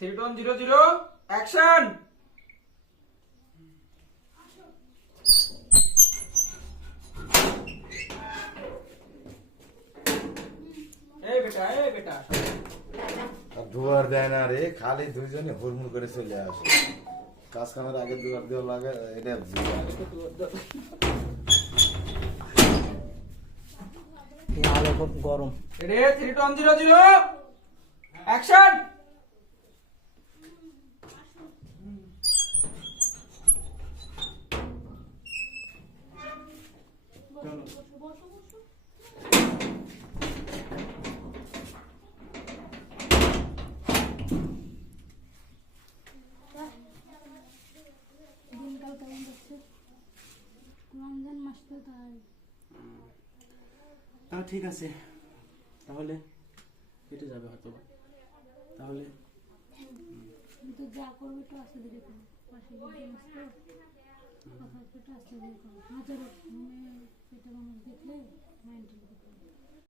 3 2 1 0 0 action. এই বেটা দুয়ার দেয় না রে, খালি দুইজনে হুড়মুড় করে চলে আসে। কাজ কামের আগে দুয়ার দেওয়া লাগে, এটা আলো খুব গরম। Ready 3 2 1 0 0 action. দিনকাল কেমন যাচ্ছে? রমজান মাস তো তাই। তা ঠিক আছে, তাহলে কেটে যাবে হয়তো। তাহলে তুমি তো যা করবে একটু আস্তে ধীরে করো, পাশে কথা একটু আস্তে ধীরে করো। হাজারো মানে এটা মানুষ দেখলে মাইন্ড